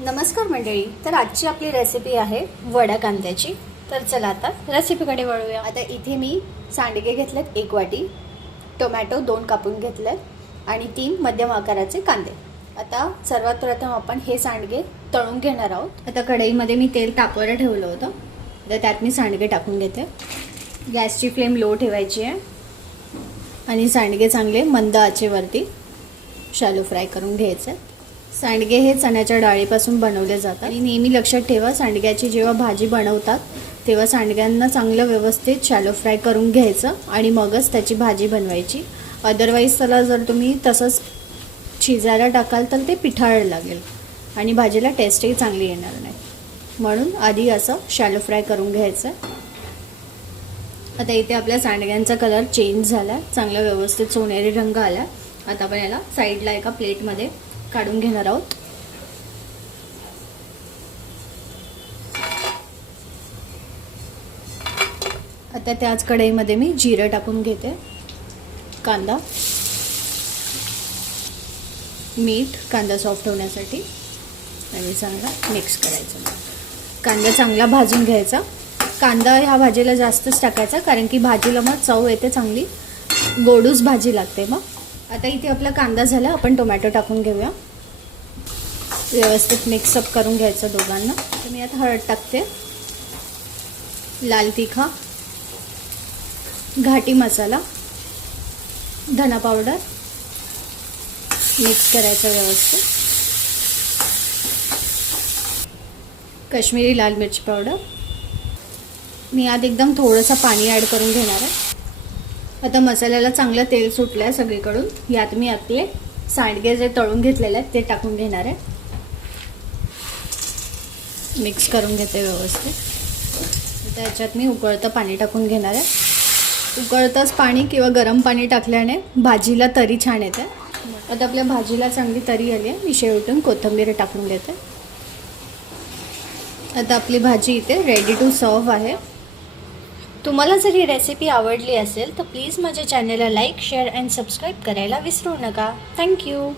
नमस्कार मंडळी. तर आजची आपली रेसिपी आहे वडा कांद्याची. तर चला आता रेसिपीकडे वळूया. आता इथे मी सांडगे घेतलेत 1 वाटी, टोमॅटो 2 कापून घेतलेत आणि 3 मध्यम आकाराचे कांदे. आता सर्वात प्रथम आपण हे सांडगे तळून घेणार आहोत. आता कढईमध्ये मी तेल तापवायला ठेवलं होतं, तर त्यात मी सांडगे टाकून घेते. गॅसची फ्लेम लो ठेवायची आहे आणि सांडगे चांगले मंद आचेवरती शॅलो फ्राय करून घ्यायचे. सांडगे हे चण्याच्या डाळीपासून बनवले जातात आणि नेहमी लक्षात ठेवा, सांडग्याची जेव्हा भाजी बनवतात तेव्हा सांडग्यांना चांगलं व्यवस्थित शॅलो फ्राय करून घ्यायचं आणि मगच त्याची भाजी बनवायची. अदरवाईज त्याला जर तुम्ही तसंच शिजायला टाकाल तर ते पिठाळं लागेल आणि भाजीला टेस्टही चांगली येणार नाही. म्हणून आधी असं शॅलो फ्राय करून घ्यायचं. आता इथे आपल्या सांडग्यांचा कलर चेंज झाला, चांगला व्यवस्थित सोनेरी रंग आला. आता आपण याला साईडला एका प्लेटमध्ये काढून घेणार आहोत. आता त्याच कढईमध्ये मी जिरं टाकून घेते, कांदा, मीठ कांदा सॉफ्ट होण्यासाठी आणि चांगला मिक्स करायचा. कांदा चांगला भाजून घ्यायचा. कांदा ह्या भाजीला जास्तच टाकायचा कारण की भाजीला मग चव येते, चांगली गोडूस भाजी लागते. मग आता इथे आपला कांदा झाला, आपण टोमॅटो टाकून घेऊया. व्यवस्थित मिक्सअप करून घ्यायचं दोघांना. तर मी आता हळद टाकते, लाल तिखा, घाटी मसाला, धना पावडर मिक्स करायचं व्यवस्थित. काश्मीरी लाल मिरची पावडर. मी यात एकदम थोडंसं पाणी ॲड करून घेणार आहे. आता मसाल्याला चांगलं तेल सुटलं आहे सगळीकडून. यात मी आपले सांडगे जे तळून घेतलेले आहेत ते टाकून घेणार आहे. मिक्स करून घेते व्यवस्थित. त्याच्यात मी उकळतं पाणी टाकून घेणार आहे. उकळतंच पाणी किंवा गरम पाणी टाकल्याने भाजीला तरी छान येते. आता आपल्या भाजीला चांगली तरी आली आहे. मी शेवटून कोथिंबीर टाकून घेते. आता आपली भाजी इथे रेडी टू सर्व आहे. तुम्हाला जर ही रेसिपी आवडली असेल तर प्लीज माझ्या चॅनलला लाईक, शेअर अँड सबस्क्राईब करायला विसरू नका. थँक्यू.